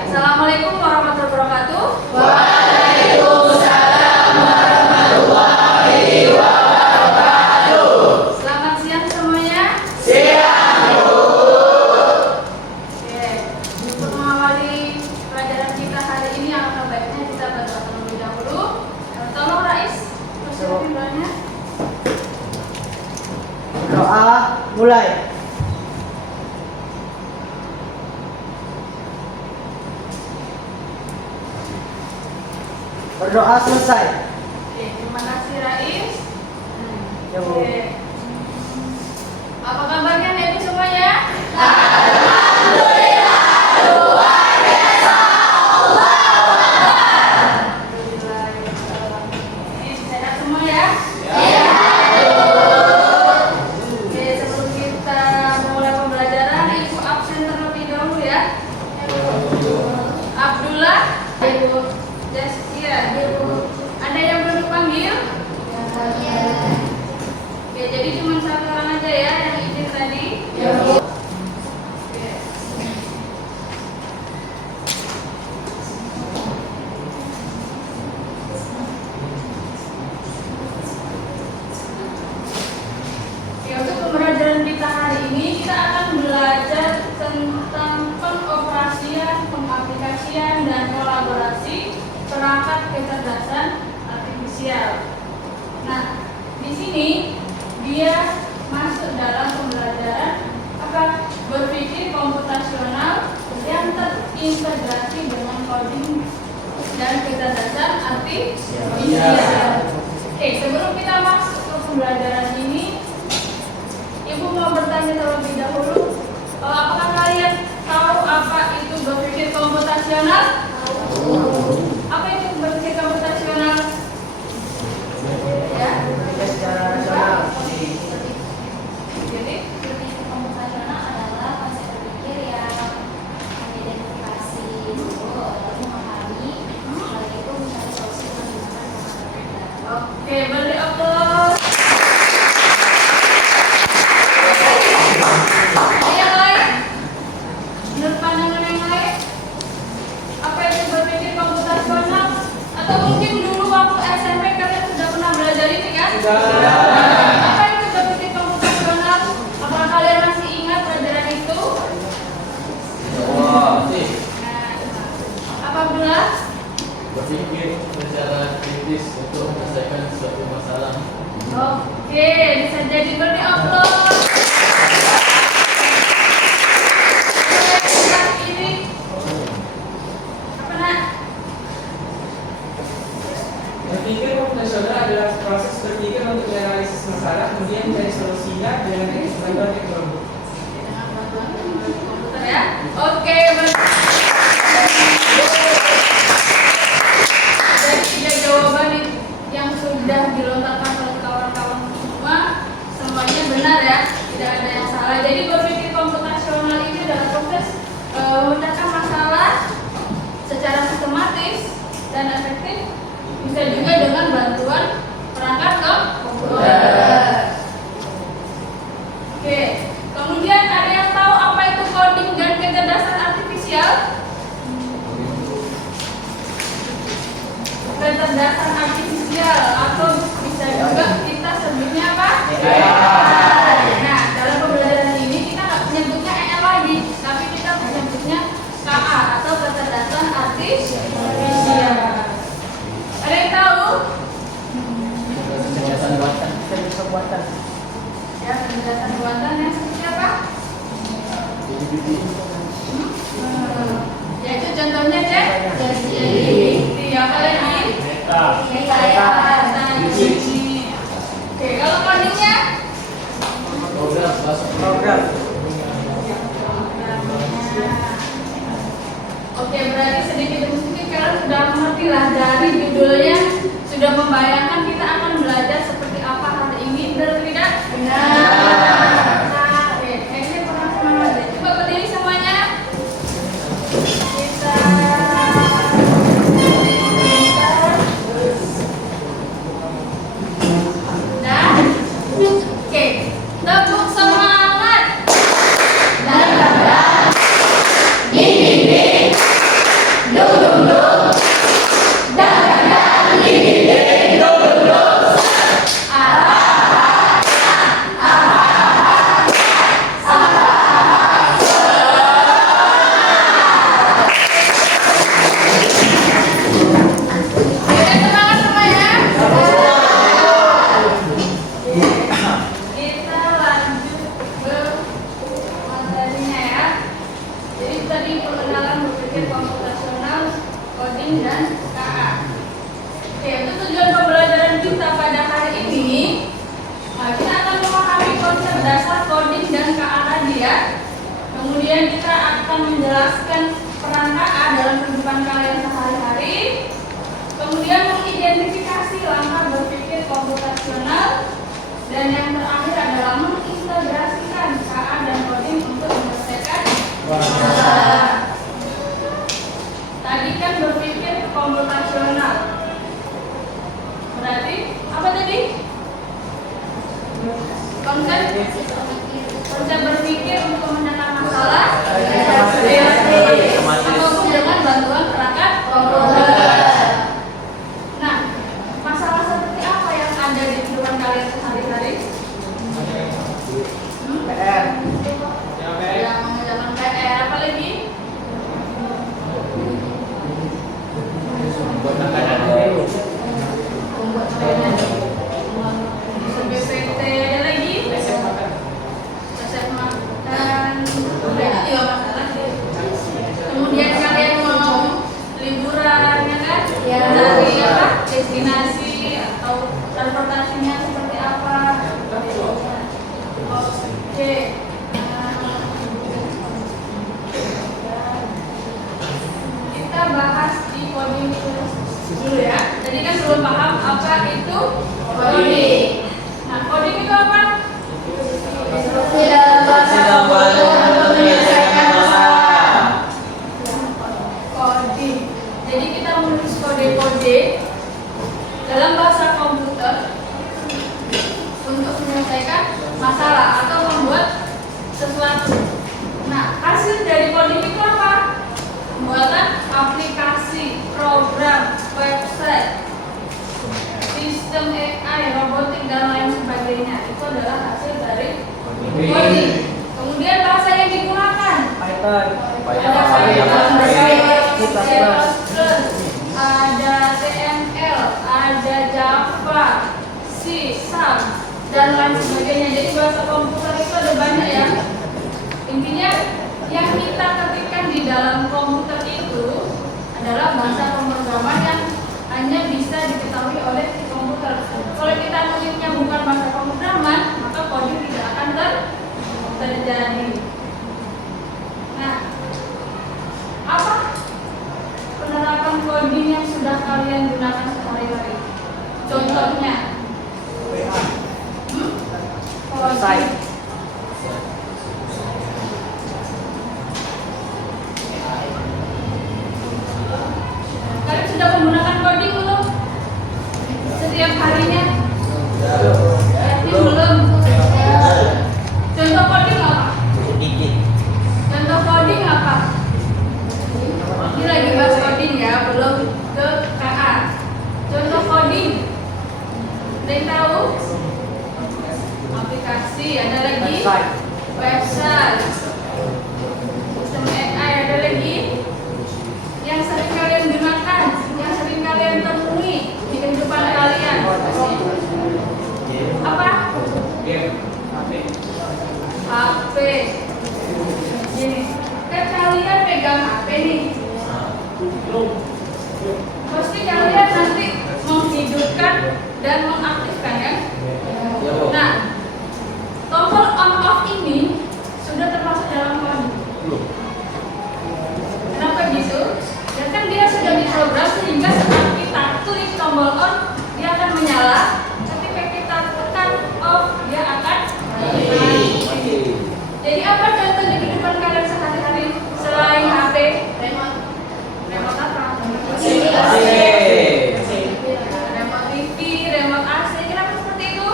Assalamualaikum warahmatullahi wabarakatuh. Waalaikumsalam warahmatullahi wabarakatuh. Selamat siang semuanya. Siang, Bu. Oke, untuk mengawali pelajaran kita hari ini, alangkah baiknya kita berdoa terlebih dahulu. Tolong Rais, persiapin doanya. Doa mulai. Berdoa selesai. Oke, terima kasih Rais. Ya, Bu. Oke. Apa kabarnya Ibu semuanya? Sehat semua ya? Oke, sebelum kita memulai pembelajaran, Ibu absen terlebih dahulu ya. Abdullah, Ibu Jaskia, ada yang belum dipanggil? Oke, jadi cuma satu orang aja ya yang izin tadi. Oke. Oke, untuk pembelajaran kita hari ini kita akan belajar tentang pengoperasian, pengaplikasian, dan kolaborasi perangkat kecerdasan artifisial. Nah, di sini dia masuk dalam pembelajaran berpikir komputasional yang terintegrasi dengan coding dan kecerdasan artifisial. Oke, sebelum kita masuk ke pembelajaran ini, Ibu mau bertanya terlebih dahulu, apakah kalian tahu apa itu berpikir komputasional? Apa itu berpikir komputasional? Ya. Secara nasional. Jadi, Berpikir komputasional adalah konsep berpikir yang mengidentifikasi dulu lalu memahami, setelah itu mencari solusi dengan menggunakan pengetahuan data. oke, beri aplaus. Yang lain? Menurut pandangan yang lain? Apa itu berpikir komputasional? Atau mungkin dulu waktu SMP kalian sudah pernah belajar ini kan? Apa itu berpikir komputasional? Apakah kalian masih ingat pelajaran itu? Nah, apa Abdullah? Berpikir secara kritis untuk menyelesaikan suatu masalah. Oke, bisa jadi beri aplaus. Ini apa nak? Berpikir komputasional adalah proses berpikir untuk menganalisis masalah, kemudian mencari solusinya dengan bantuan teknologi. Dengan bantuan komputer ya. Oke, jadi tiga jawaban yang sudah dilontarkan oleh kawan-kawan semua, semuanya benar ya, tidak ada yang salah. Jadi berpikir komputasional ini adalah proses memecahkan masalah secara sistematis dan efektif, bisa juga dengan bantuan perangkat komputer. Oke, kemudian ada yang tahu apa itu coding dan kecerdasan artifisial? Kecerdasan artifisial atau bisa juga kita sebutnya apa? Nah, dalam pembelajaran ini kita nggak menyebutnya AI lagi, tapi kita menyebutnya KA atau kecerdasan artifisial. Ada yang tahu? Kecerdasan buatan. Kecerdasan buatan. Ya, kecerdasan buatan yang seperti apa? Yaitu contohnya cek. Jadi apa lagi? Oke, kalau codingnya? Program masuk Program. Oke, berarti sedikit demi sedikit kalian sudah mengerti lah dari judulnya, sudah membayangkan kita akan belajar seperti apa hari ini, benar atau tidak? Oke, ini pernah semangat ya. Coba berdiri semuanya. Kita dan oke, tepuk semangat. Bimbing ya. Kemudian kita akan menjelaskan peran KA dalam kehidupan kalian sehari-hari. Kemudian mengidentifikasi langkah berpikir komputasional. Dan yang terakhir adalah mengintegrasikan KA dan coding untuk menyelesaikan masalah. Tadi kan berpikir komputasional. Berarti apa tadi? Konsep berpikir untuk memecahkan masalah ataupun dengan bantuan perangkat komputer. Nah, masalah seperti apa yang ada di kehidupan kalian sehari-hari? PR. Yang mengerjakan PR, apa lagi? BPT, ada lagi? Resep makan. Udah itu juga masalah sih. Kemudian kalian mau liburan, ya kan? Cari apa? Destinasi atau transportasinya seperti apa? Oke. Kita bahas di coding dulu ya. Tadi kan belum paham apa itu coding. Nah, coding itu apa? Coding. Jadi kita menulis kode-kode dalam bahasa komputer untuk menyelesaikan masalah atau membuat sesuatu. Nah, hasil dari coding itu apa? Pembuatan aplikasi, program, website, sistem AI, robotik dan lain sebagainya. Itu adalah hasil dari coding. Kemudian bahasa yang digunakan Python. ada Python, C++, ada TML, ada Java, C, Sharp, dan lain sebagainya. Jadi bahasa komputer itu ada banyak ya. Intinya yang kita ketikkan di dalam komputer itu adalah bahasa pemrograman yang hanya bisa diketahui oleh si komputer. Kalau kita nulisnya bukan bahasa pemrograman, maka coding tidak akan terjadi. Nah, apa penerapan coding yang sudah kalian gunakan sehari-hari? Contohnya, Website. kalian sudah menggunakan coding belum? Setiap harinya? Yakin belum? Contoh coding apa? Contoh coding apa? Ini lagi bahas coding ya, belum ke KA. Contoh coding, ada yang tahu? Aplikasi, ada lagi? Website, sistem AI, ada lagi? Yang sering kalian gunakan, yang sering kalian temui di kehidupan kalian. Apa? HP. Gini, kan kalian pegang HP nih. Pasti kalian nanti menghidupkan dan mengaktifkan ya. Nah, tombol on off ini sudah termasuk dalam coding. Kenapa gitu? Ya kan dia sudah diprogram sehingga saat kita klik tombol on dia akan menyala. Ketika kita tekan off dia akan mati. Jadi apa contoh di kehidupan kalian sehari-hari selain HP? Remote apa? Remote TV, remote AC. Kenapa seperti itu?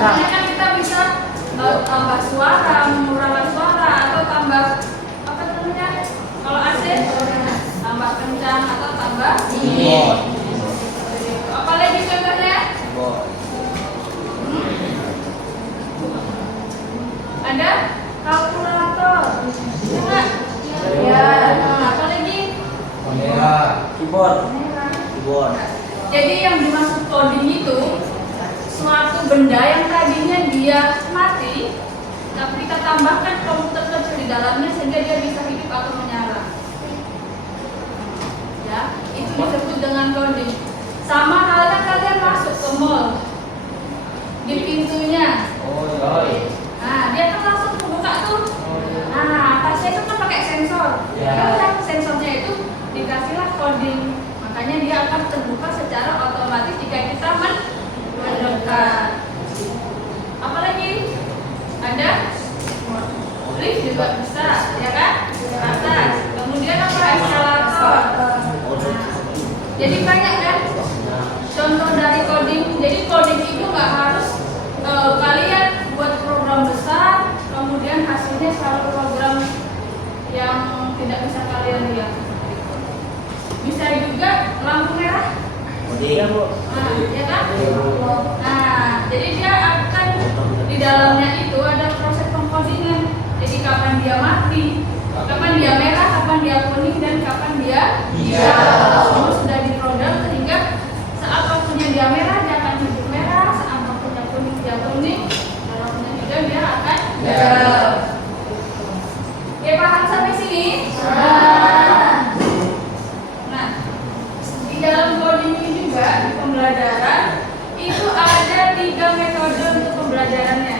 Karena kan kita bisa tambah suara, mengurangkan suara atau tambah apa namanya? Kalau AC tambah kencang atau tambah dingin. Apalagi contohnya? Ada kalkulator, ya nggak? Ya. Apa lagi? Keyboard. Jadi yang dimaksud coding itu suatu benda yang tadinya dia mati, tapi kita tambahkan komputer kecil di dalamnya sehingga dia bisa hidup atau menyala. Ya, itu disebut dengan coding. Sama halnya kalian masuk ke mall, di pintunya. Oh iya. Nah, dia kan langsung kebuka tuh. Nah, tasnya itu kan pakai sensor. Ya. Ya udah, sensornya itu dikasihlah coding. Makanya dia akan terbuka secara otomatis jika kita mendekat. Apalagi ada lift juga bisa, ya kan? Atas. Kemudian apa? Eskalator. Jadi banyak kan? Contoh dari coding. Jadi coding itu nggak harus kalian buat program besar, kemudian hasilnya selalu program yang tidak bisa kalian lihat. Bisa juga lampu merah. Iya Bu. Nah, ya kan? Nah, jadi dia akan di dalamnya itu ada proses pengkodingan. Jadi kapan dia mati, kapan dia merah, kapan dia kuning, dan kapan dia hijau. Semua sudah diprogram sehingga saat waktunya dia merah dia akan hidup merah, saat waktunya kuning dia kuning, dan waktunya hijau dia akan hijau. Oke, paham sampai sini? Nah, di dalam coding ini juga di pembelajaran itu ada 3 metode untuk pembelajarannya.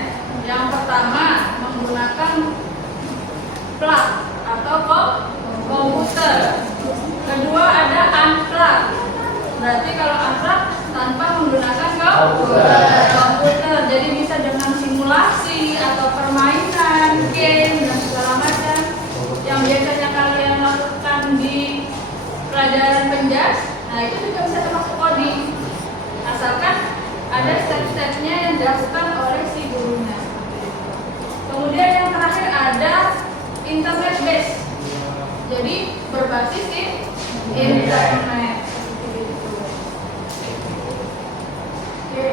Yang pertama menggunakan plug atau komputer. Kedua ada unplug. Berarti kalau unplug tanpa menggunakan komputer. Jadi bisa dengan simulasi atau permainan, game dan segala macam yang biasanya kalian lakukan di pelajaran penjas. Nah, itu juga bisa termasuk coding. Asalkan ada step-stepnya yang dilakukan oleh si gurunya. Kemudian yang terakhir ada internet base. Jadi berbasis internet. Oke,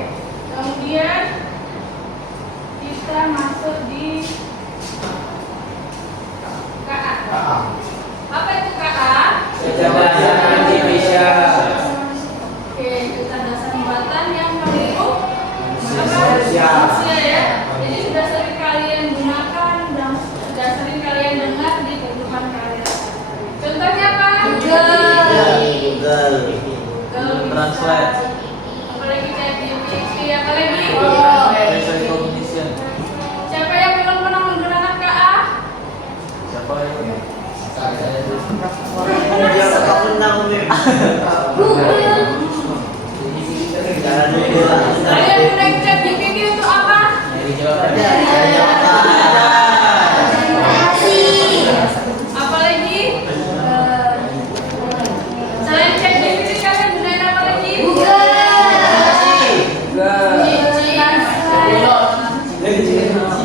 kemudian kita masuk di KA. Apa itu KA? Kecerdasan artifisial. Oke, kecerdasan buatan yang meniru Manusia. manusia ya. Jadi sudah sering kalian gunakan dan sudah sering kalian dengar di kehidupan kalian. Contohnya apa? Google. Translate. Apalagi kayak GPT, apalagi? Face recognition. Siapa yang belum pernah menggunakan KA? Siapa yang saya Dia tak pernah Kalian gunakan chat GPT untuk apa? Apalagi? Selain chat GPT kalian gunain apa lagi?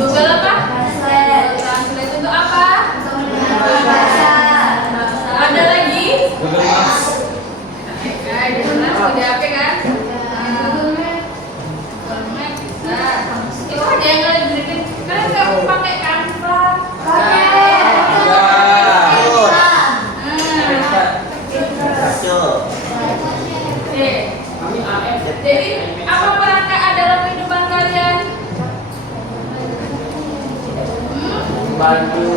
Google apa? Translate untuk apa? Ada lagi? Google Maps. Nah, di sana sudah HP kan? Google Maps bisa. Itu ada yang kalian gunakan. Kalian nggak pakai Canva? Oke. Jadi apa peran KA dalam kehidupan kalian? Bantu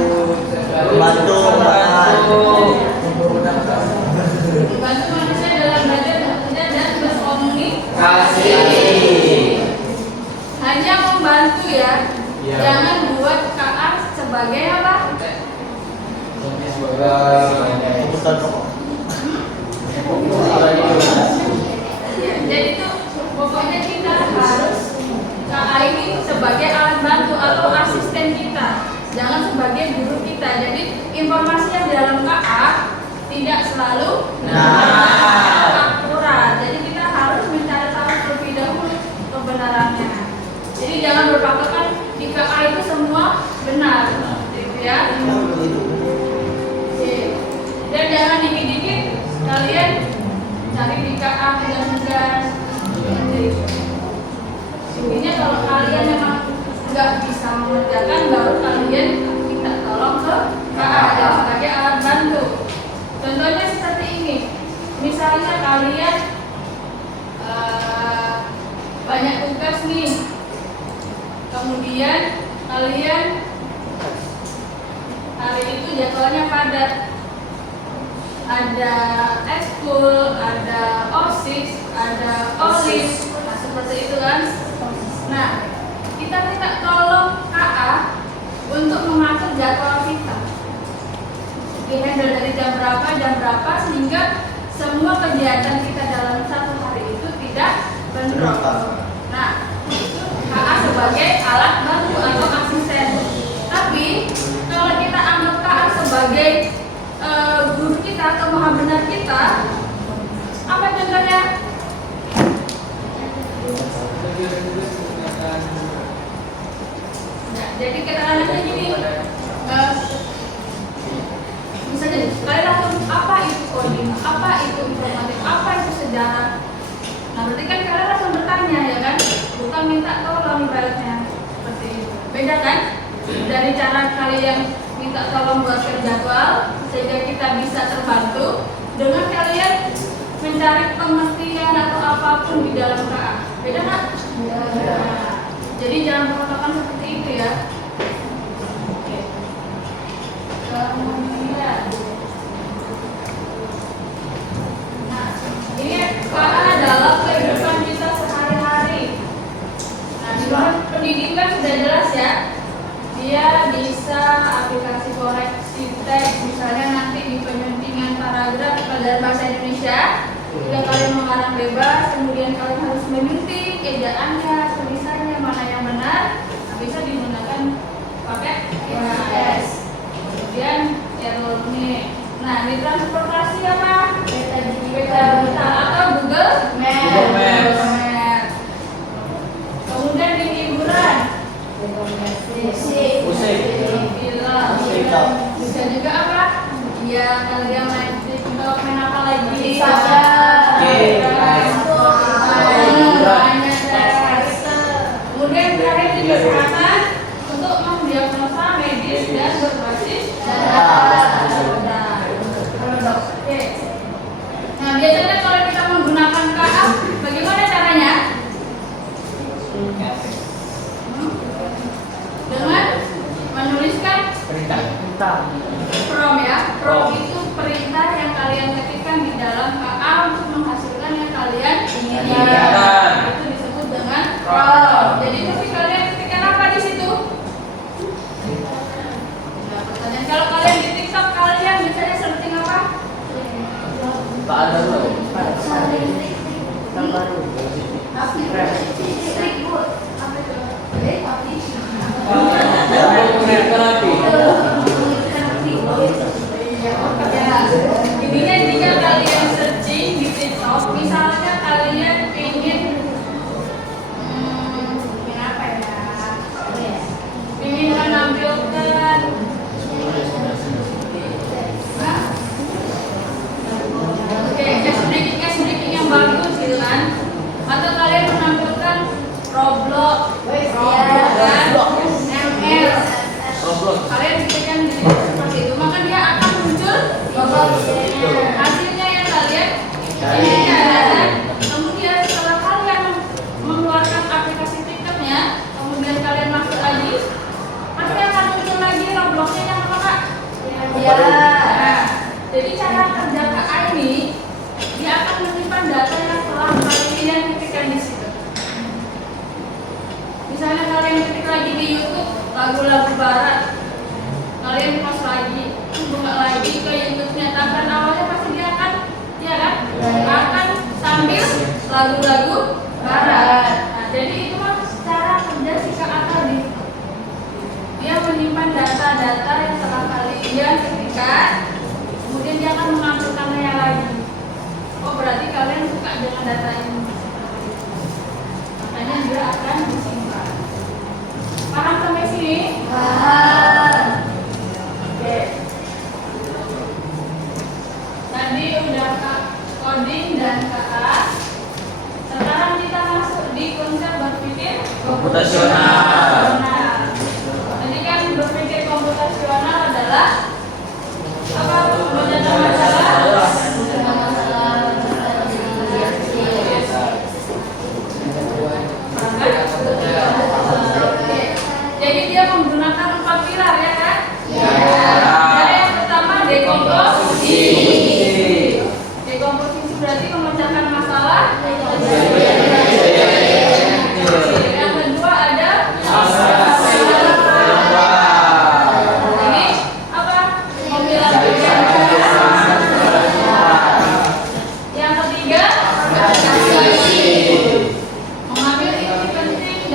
Membantu manusia dalam belajar bekerja dan berkomunikasi. kasih. Hanya membantu ya. Iya. Jangan buat KA sebagai apa? Ya, jadi itu pokoknya kita harus KA ini sebagai alat bantu atau asisten kita, jangan sebagai guru kita. Jadi informasi yang di dalam KA tidak selalu akurat. Jadi kita harus mencari tahu terlebih dahulu kebenarannya. Jadi jangan berpatokan di KA itu semua benar, gitu ya. Oke. Dan jangan dikit-dikit kalian cari di KA tugas-tugas. Intinya kalau kalian memang nggak bisa mengerjakan, baru kalian minta tolong ke KA yang sebagai alat bantu. Contohnya seperti ini. Misalnya kalian banyak tugas nih, kemudian kalian hari itu jadwalnya padat, ada ekskul, ada OSIS, ada OSIS, nah seperti itu kan. Nah, kita minta tolong KA untuk mengatur jadwal kita. Di-handle dari jam berapa sehingga semua kegiatan kita dalam satu hari itu tidak bentrok. Nah, itu KA sebagai alat bantu atau asisten. Tapi kalau kita anggap KA sebagai guru kita atau maha benar kita, apa contohnya? Nah, jadi keterangannya gini, misalnya kalian langsung apa itu coding, apa itu informatik, apa itu sejarah. Nah, berarti kan kalian langsung bertanya ya kan, bukan minta tolong ibaratnya seperti itu. Beda kan? Dari cara kalian minta tolong buatkan jadwal sehingga kita bisa terbantu dengan kalian mencari pengertian atau apapun di dalam KA. Beda nggak? Beda. Jadi jangan mengatakan seperti itu ya. Oke. Kemudian, nah ini KA adalah kehidupan kita sehari-hari. Nah di dalam pendidikan sudah jelas ya. Dia bisa aplikasi koreksi teks, misalnya nanti di penyentingan paragraf dalam bahasa Indonesia. Jika kalian mengarang bebas, kemudian kalian harus menyunting ejaannya, tulisannya mana yang benar, bisa digunakan pakai IHS. Kemudian error-nya. Nah, di transportasi apa? Beta atau Google Maps. Kemudian di hiburan, musik, film, bisa juga apa? Ya, kalian main TikTok, main apa lagi? Kemudian terakhir di kesehatan untuk mendiagnosa medis dan berbasis data. Oke. Nah, biasanya kalau kita menggunakan KA, bagaimana caranya? Dengan menuliskan prompt ya. Prompt itu perintah yang kalian ketikkan di dalam KA untuk menghasilkan yang kalian inginkan. Itu disebut dengan prompt. Jadi nanti kalian ketikkan apa di situ? Nah, pertanyaan kalau kalian di TikTok kalian biasanya searching apa? Tak ada loh. Intinya jika kalian searching di TikTok, misalnya kalian ingin apa ya? Ingin menampilkan breaking yang bagus gitu kan? Atau kalian menampilkan Roblox, dan ML. Kalian ketikkan seperti itu, maka dia akan muncul hasilnya yang kalian inginkan. Kemudian setelah kalian mengeluarkan aplikasi TikToknya, kemudian kalian masuk lagi, pasti akan muncul lagi Robloxnya yang apa kak? Nah, jadi cara kerja KA ini dia akan menyimpan data yang telah kalian ketikkan di situ. Misalnya kalian ketik lagi di YouTube lagu-lagu barat, kalian pas lagi buka lagi ke YouTube-nya, tampilan awalnya pasti dia akan, ya kan? Akan sambil lagu-lagu barat. Nah, jadi itu mah cara kerja si KA tadi. Dia menyimpan data-data yang telah kalian ketikkan, kemudian dia akan mengambilkannya lagi. Oh, berarti kalian suka dengan data ini. Makanya dia akan disimpan. Paham sampai sini? Paham. Oke. Tadi udah coding dan KA. Sekarang kita masuk di konsep berpikir Komputasional. Tadi kan berpikir komputasional adalah apa? Memecahkan masalah. Jadi dia menggunakan 4 pilar ya kan? Ya. Jadi yang pertama dekomposisi. Dekomposisi berarti memecahkan masalah. Yang kedua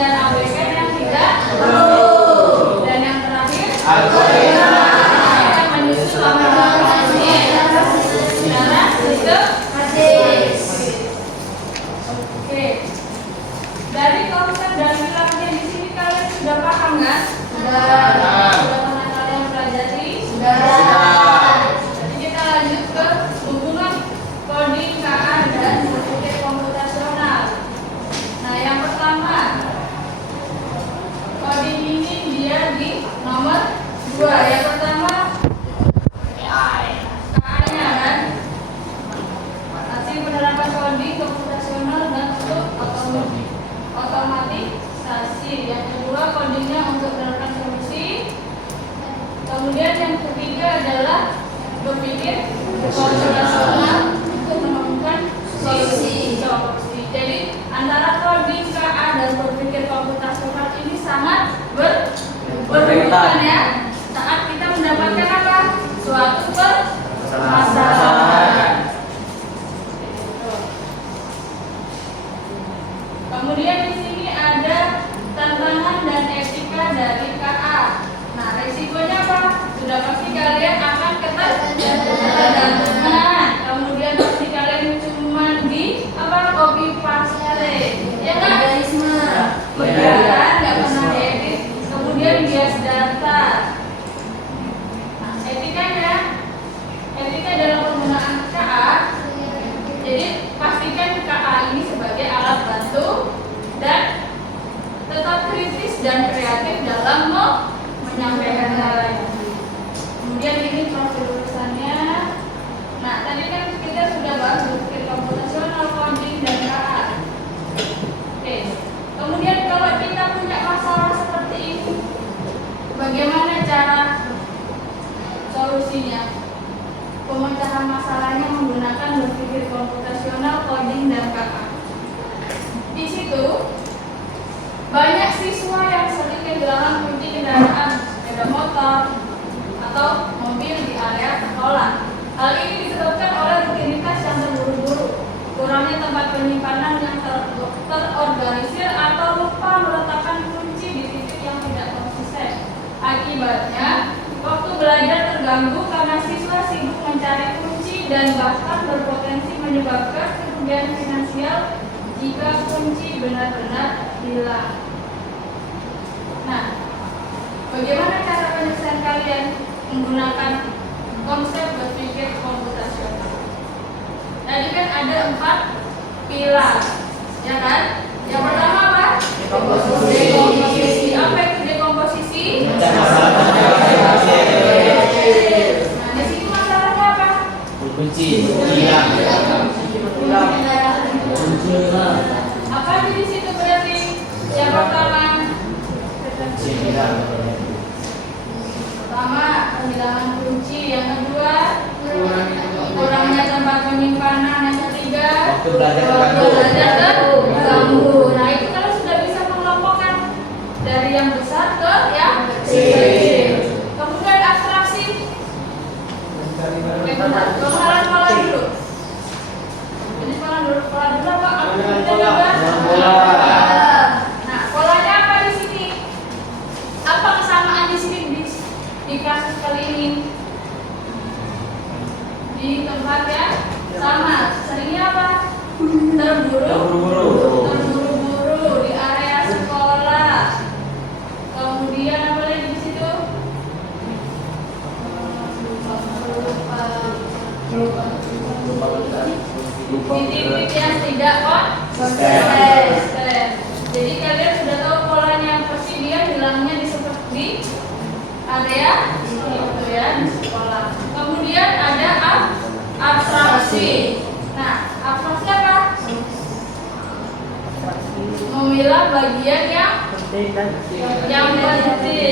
dan abaikan yang tidak perlu. Dan yang terakhir, yang menyusun laporan ini secara sistematis. Oke. Dari konsep dan pilarnya di sini kalian sudah paham kan? Sudah pernah kalian pelajari? Jadi kita lanjut ke hubungan coding KA dan berpikir komputasional. Nah, yang pertama, coding ini dia di nomor 2. Yang pertama KA-nya kan? Hasil penerapan coding komputasional dan untuk otomatisasi. Yang kedua, codingnya untuk menerapkan solusi. Kemudian yang ketiga adalah berpikir komputasional untuk menemukan solusi. Jadi antara coding KA dan berpikir komputasional ini sangat berhubungan ya. Saat kita mendapatkan apa? Suatu permasalahan. Kemudian di sini ada tantangan dan etika dari KA. Nah, resikonya apa? Sudah pasti kalian akan ketergantungan. Kemudian pasti kalian cuma di apa? Copy paste. Ya kan? Ya kan? Nggak pernah edit. Kemudian bias data. Nah, etika dalam penggunaan KA. Jadi pastikan KA ini sebagai alat bantu dan tetap kritis dan kreatif dalam menyampaikan hal lain. Kemudian ini prosedurannya. Nah, tadi kan kita sudah bahas berpikir komputasional, coding dan KA. Oke. Kemudian kalau kita punya masalah seperti ini, bagaimana cara solusinya? Pemecahan masalahnya menggunakan berpikir komputasional, coding dan KA. Di situ banyak siswa yang sering kehilangan kunci kendaraan, sepeda motor atau mobil di area sekolah. Hal ini disebabkan oleh rutinitas yang terburu-buru, kurangnya tempat penyimpanan yang terorganisir atau lupa meletakkan kunci di titik yang tidak konsisten. Akibatnya, waktu belajar terganggu karena siswa sibuk mencari kunci dan bahkan berpotensi menyebabkan kerugian finansial jika kunci benar-benar hilang. Nah, bagaimana cara penyelesaian kalian menggunakan konsep berpikir komputasional? Tadi kan ada 4 pilar, ya kan? Yang pertama apa? Dekomposisi. Apa itu dekomposisi? Nah, di sini masalahnya apa? Kunci. Apa aja di situ berarti? Yang pertama, kehilangan kunci. Yang kedua, kurangnya tempat penyimpanan. Yang ketiga, Waktu belajar terganggu. Nah, itu kalau sudah bisa mengelompokkan dari yang besar ke yang kecil. Kemudian abstraksi. Pengenalan pola dulu. Ini pola dulu apa? Nah, polanya apa di sini? Apa kesamaan di sini di kasus kali ini? Di tempat yang sama. Seringnya apa? Terburu-buru di area sekolah. Kemudian apa lagi di situ? Di titik yang tidak konsisten. Jadi kalian sudah tahu polanya, pasti dia hilangnya di area itu ya, di sekolah. Kemudian ada abstraksi. Nah, abstraksi apa? Memilah bagian yang penting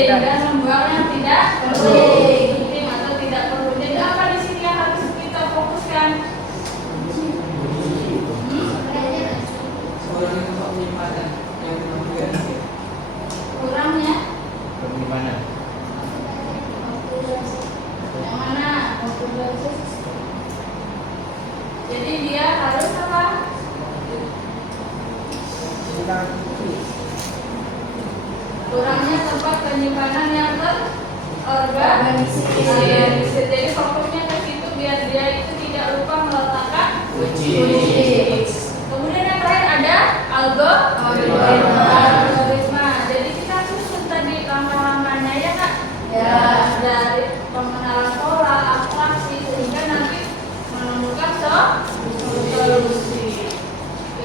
dan membuang yang tidak penting atau tidak perlu. Jadi apa di sini yang harus kita fokuskan? Kurangnya Penyimpanan. yang mana? Jadi dia harus apa? kurangnya tempat penyimpanan yang terorganisir. Jadi fokusnya ke situ biar dia itu tidak lupa meletakkan Kunci. Kemudian yang terakhir ada algoritma. Jadi kita susun tadi langkah-langkahnya ya Kak. Ya, dari pengenalan pola, abstraksi sehingga nanti menemukan solusi.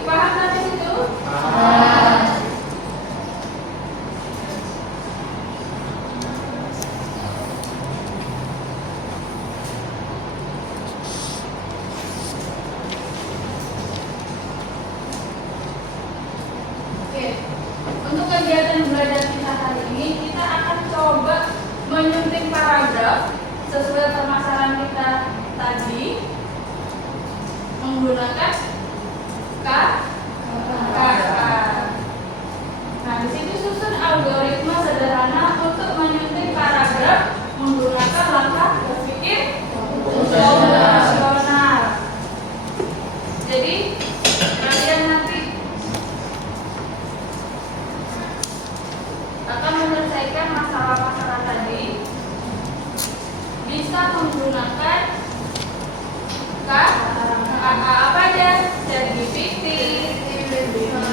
Paham tadi itu? Oke. Untuk kegiatan belajar kita hari ini, kita akan coba menyunting paragraf sesuai permasalahan kita tadi menggunakan Nah, di situ susun algoritma sederhana untuk menyunting paragraf menggunakan langkah berpikir konvensional. Jadi, kalian nanti akan menyelesaikan masalah-masalah tadi bisa menggunakan apa aja? ChatGPT,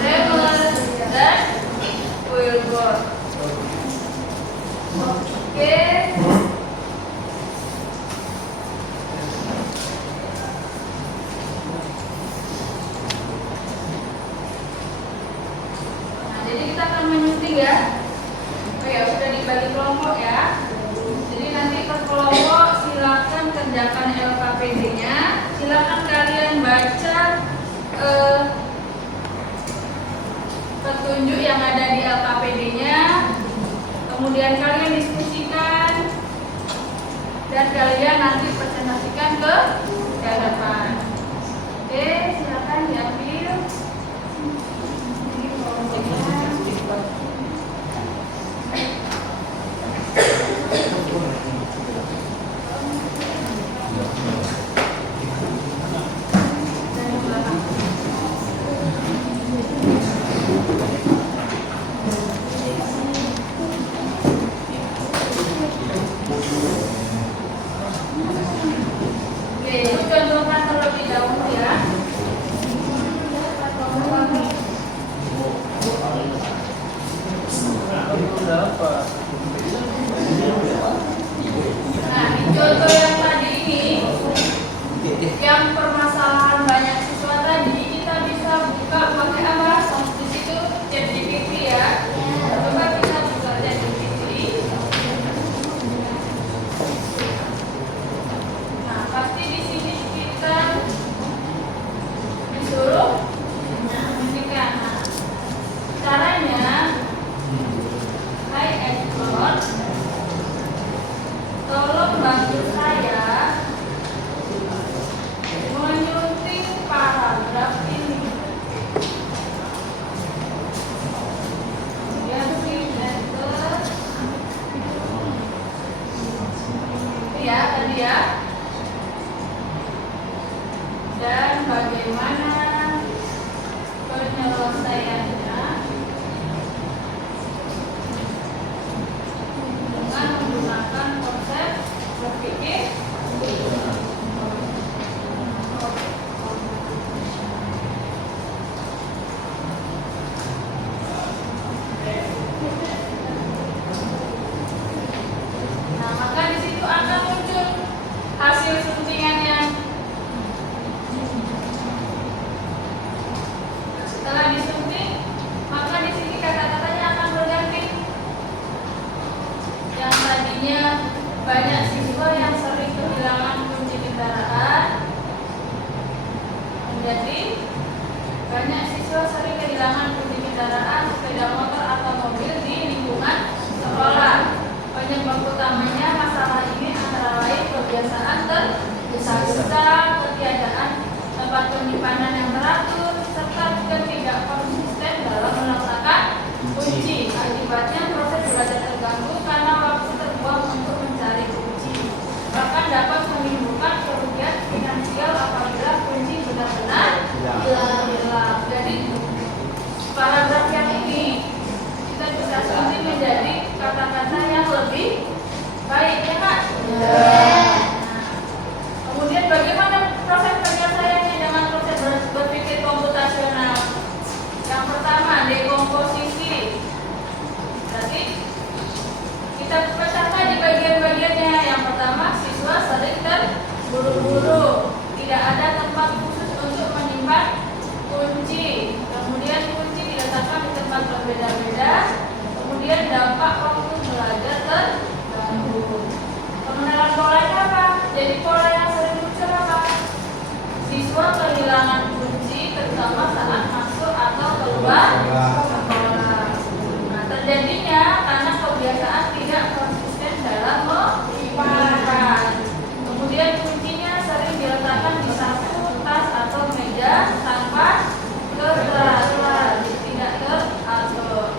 Grammarly, dan Wildboard. Oke. Nah, jadi kita akan menyunting ya. Oh ya, sudah dibagi kelompok ya. Jadi nanti per kelompok silakan kerjakan LKPD-nya. Silakan kalian baca petunjuk yang ada di LKPD-nya. Kemudian kalian diskusikan dan kalian nanti presentasikan ke hadapan. Oke, silakan diambil. Ini kelompoknya. Oke, itu contohkan terlebih dahulu ya. Nah, di contoh yang tadi ini, yang permasalahan banyak siswa tadi, kita bisa buka pakai apa? Di situ ChatGPT ya. Coba kita buka ChatGPT. Nah, pasti di sini kita disuruh menunjukkan. Nah, caranya, hai Edward, tolong bantu saya menyunting paragraf ini. Ya, enter. Ya, tadi ya. Dan bagaimana penyelesaiannya dengan menggunakan konsep berpikir kata-kata yang lebih baik, ya Kak? Kemudian bagaimana proses penyelesaiannya dengan proses berpikir komputasional? Yang pertama, dekomposisi. Berarti kita pecahkan di bagian-bagiannya. Yang pertama, siswa sering terburu-buru, tidak ada tempat khusus untuk menyimpan kunci. Kemudian kunci diletakkan di tempat berbeda-beda. Kemudian dampak waktu belajar terganggu. Kemenangan polanya apa? Jadi pola yang sering muncul apa? Siswa kehilangan kunci terutama saat masuk atau keluar sekolah. Nah, terjadinya karena kebiasaan tidak konsisten dalam menyimpan. Kemudian kuncinya sering diletakkan di saku, tas atau meja tanpa teratur, tidak teratur.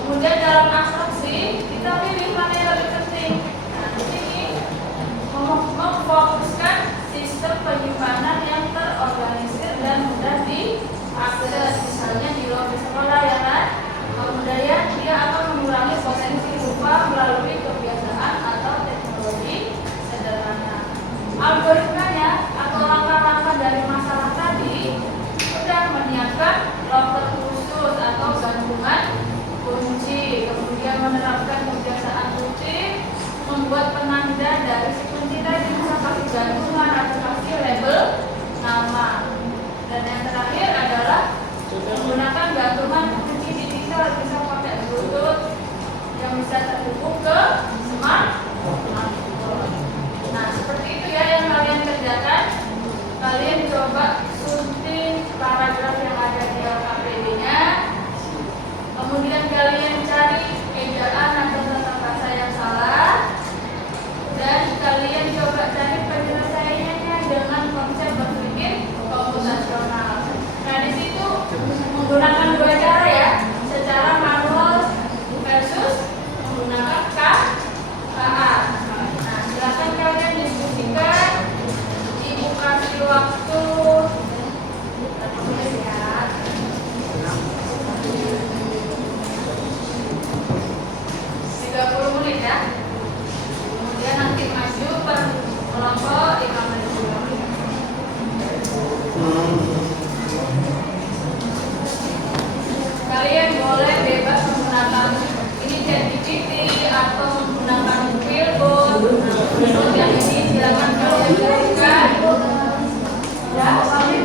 Kemudian dalam abstraksi kita pilih mana yang lebih penting. Nah, di sini memfokuskan sistem penyimpanan yang terorganisir dan mudah diakses, misalnya di ruang sekolah, ya kan? Kemudian dia akan mengurangi potensi lupa melalui kebiasaan atau teknologi sederhana. Algoritmanya atau langkah-langkah dari masalah tadi sudah menyiapkan loker khusus atau gantungan kunci, kemudian menerapkan kebiasaan rutin, membuat penanda dari si kunci tadi, bisa kasih gantungan atau kasih label nama. Dan yang terakhir adalah menggunakan gantungan kunci digital, bisa pakai Bluetooth yang bisa terhubung ke smartphone. Nah, seperti itu ya yang kalian kerjakan. Kalian coba sunting paragraf yang ada di LKPD-nya. Kemudian kalian cari ejaan atau tata bahasa yang salah. Dan kalian coba cari penyelesaiannya dengan konsep berpikir komputasional. Nah, di situ menggunakan dua cara ya, secara manual versus menggunakan KA. Nah, silakan kalian diskusikan. Ibu kasih waktu 30 menit ya. Kemudian nanti maju per kelompok 5 menit. Kalian boleh bebas menggunakan ini ChatGPT atau menggunakan Flipboard. Untuk yang ini silakan kalian lakukan. Ya, kami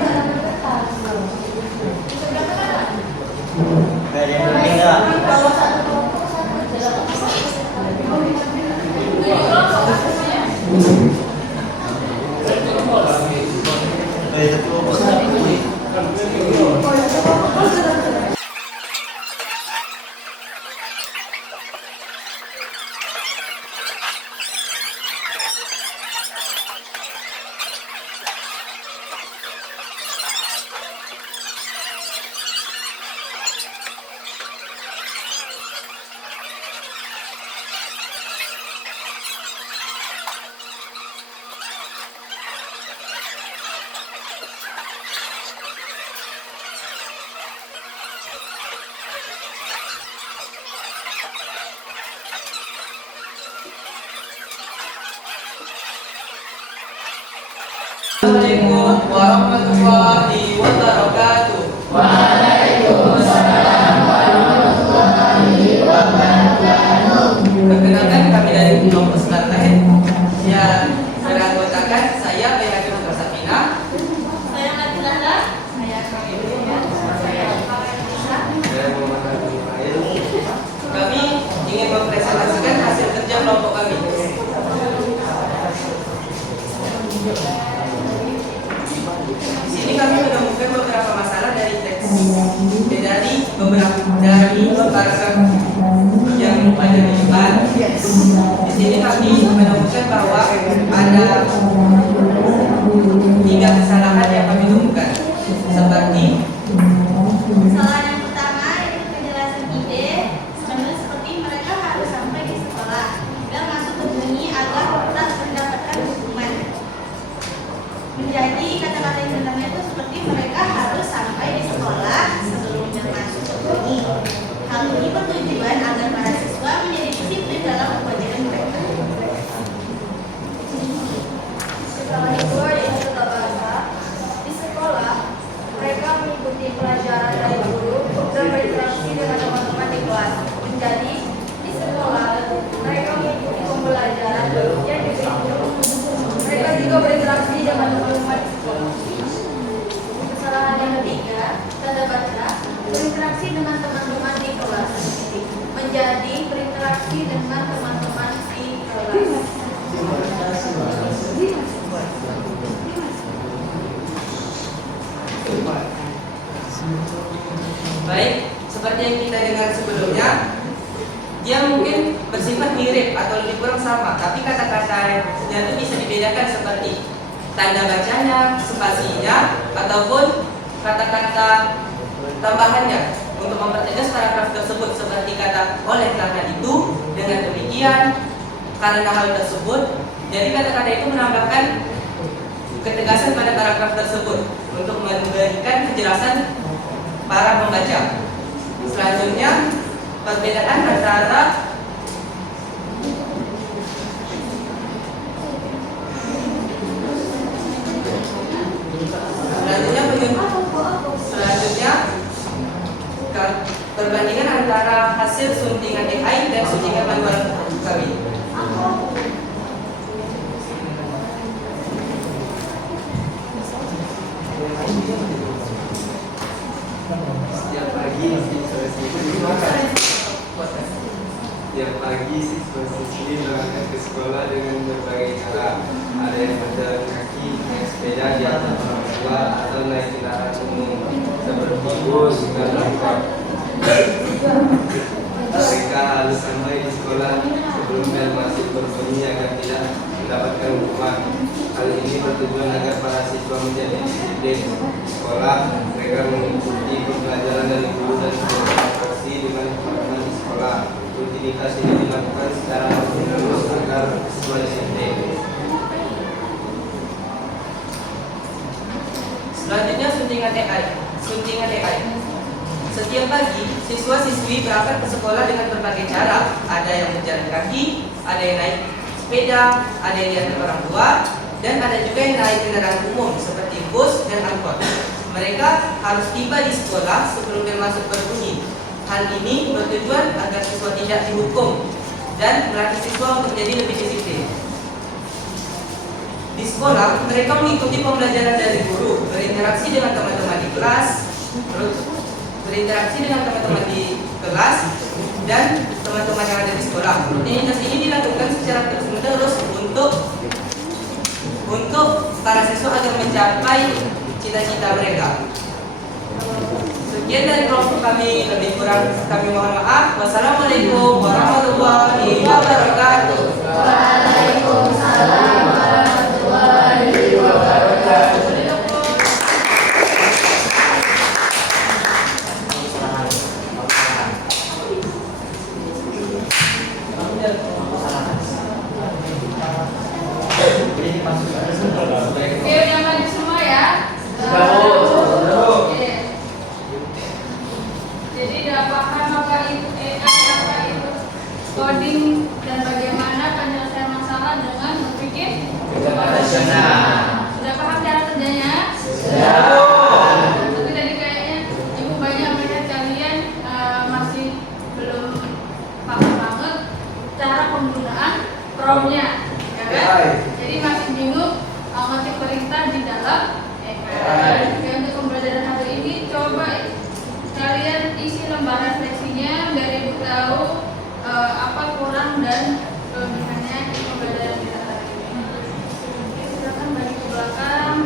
Assalamualaikum warahmatullahi wabarakatuh. Perkenalkan, kami dari kelompok Sekarlet yang beranggotakan saya PHK Safina, saya Natilanda, saya kami ingin mempresentasikan hasil kerja kelompok kami. Di sini kami menemukan beberapa masalah dari teks, dari beberapa paragraf yang pada depan. Di sini kami menemukan bahwa ada 3 kesalahan yang kami temukan, seperti Kesalahan yang pertama itu penjelasan ide, sebenarnya seperti mereka harus sampai di sekolah dan masuk ke bunyi agar tak mendapatkan hukuman. Menjadi kata-kata yang sebenarnya itu seperti mereka harus sampai di sekolah sebelum masuk ke bunyi. Hal ini bertujuan agar para siswa menjadi disiplin berinteraksi dengan teman-teman di kelas. Baik, seperti yang kita dengar sebelumnya, dia mungkin bersifat mirip atau lebih kurang sama, tapi kata-katanya itu bisa dibedakan seperti tanda bacanya, spasinya, ataupun kata-kata tambahannya untuk mempertegas paragraf tersebut, seperti kata oleh karena itu, dengan demikian, karena hal tersebut. Jadi kata-kata itu menambahkan ketegasan pada paragraf tersebut untuk memberikan kejelasan para pembaca. Selanjutnya, perbedaan antara perbandingan antara hasil suntingan AI dan suntingan manual kami. Setiap pagi siswa-siswi berangkat ke sekolah dengan berbagai cara. Ada yang berjalan kaki, naik sepeda di atas orang tua, atau naik kendaraan umum seperti bus dan angkot. Mereka harus sampai di sekolah sebelum bel masuk berbunyi agar tidak mendapatkan hukuman. Hal ini bertujuan agar para siswa menjadi disiplin di sekolah. Mereka mengikuti pembelajaran dari guru dan berinteraksi dengan teman-teman di sekolah. Rutinitas ini dilakukan secara terus agar siswa disiplin. Selanjutnya suntingan AI. Suntingan AI. Setiap pagi, siswa-siswi berangkat ke sekolah dengan berbagai cara. Ada yang berjalan kaki, ada yang naik sepeda, ada yang diantar orang tua, dan ada juga yang naik kendaraan umum seperti bus dan angkot. Mereka harus tiba di sekolah sebelum bel masuk berbunyi. Hal ini bertujuan agar siswa tidak dihukum dan melatih siswa untuk menjadi lebih disiplin. Di sekolah, mereka mengikuti pembelajaran dari guru, berinteraksi dengan teman-teman di kelas, dan teman-teman yang ada di sekolah. Rutinitas ini dilakukan secara terus-menerus untuk para siswa agar mencapai cita-cita mereka. Sekian dari kelompok kami, lebih kurang kami mohon maaf. Wassalamualaikum warahmatullahi wabarakatuh. Waalaikumsalam warahmatullahi wabarakatuh. Oke, udah maju semua ya. Oke. Jadi udah paham apa itu AI, apa itu coding, dan bagaimana penyelesaian masalah dengan berpikir Rasional. Sudah paham cara kerjanya? Tapi tadi kayaknya ibu banyak melihat kalian masih belum paham banget cara penggunaan prompt-nya, ya kan? Jadi masih bingung ngetik perintah di dalam AI. Oke, untuk pembelajaran hari ini coba kalian isi lembar refleksinya biar ibu tahu apa kurang dan kelebihannya di pembelajaran kita hari ini. Oke, silakan balik ke belakang.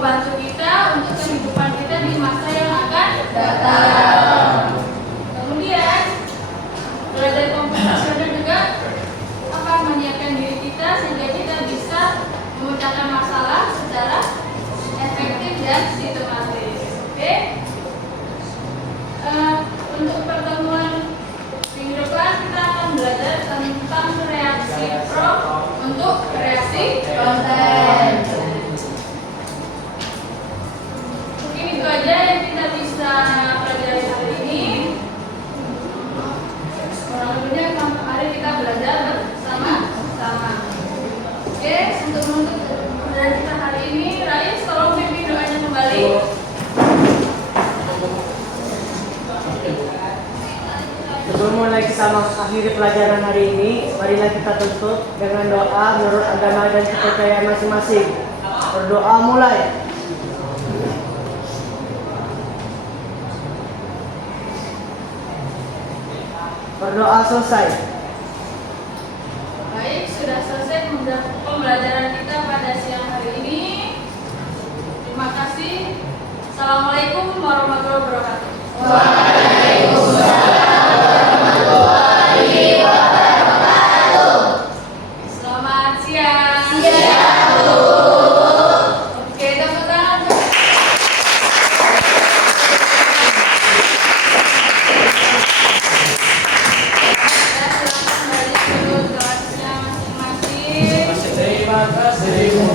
membantu kita untuk kehidupan kita di masa yang akan datang. Kemudian belajar komputasional juga akan menyiapkan diri kita sehingga kita bisa memecahkan masalah secara efektif dan sistematis. Oke? Untuk pertemuan minggu depan kita akan belajar tentang reaksi pro untuk reaksi konten. Mungkin itu aja yang kita bisa pelajari hari ini. Kurang lebihnya mari kita belajar bersama-sama. Oke, untuk menutup pelajaran kita hari ini, Rais tolong pimpin doanya kembali. Sebelum mulai kita mengakhiri pelajaran hari ini, marilah kita tutup dengan doa menurut agama dan kepercayaan masing-masing. Berdoa mulai. Berdoa selesai. Baik, sudah selesai pembelajaran kita pada siang hari ini. Terima kasih. Assalamualaikum warahmatullahi wabarakatuh. Selamat siang. Oke, tepuk tangan. Ya, silakan balik dulu kelasnya masing-masing. Terima kasih.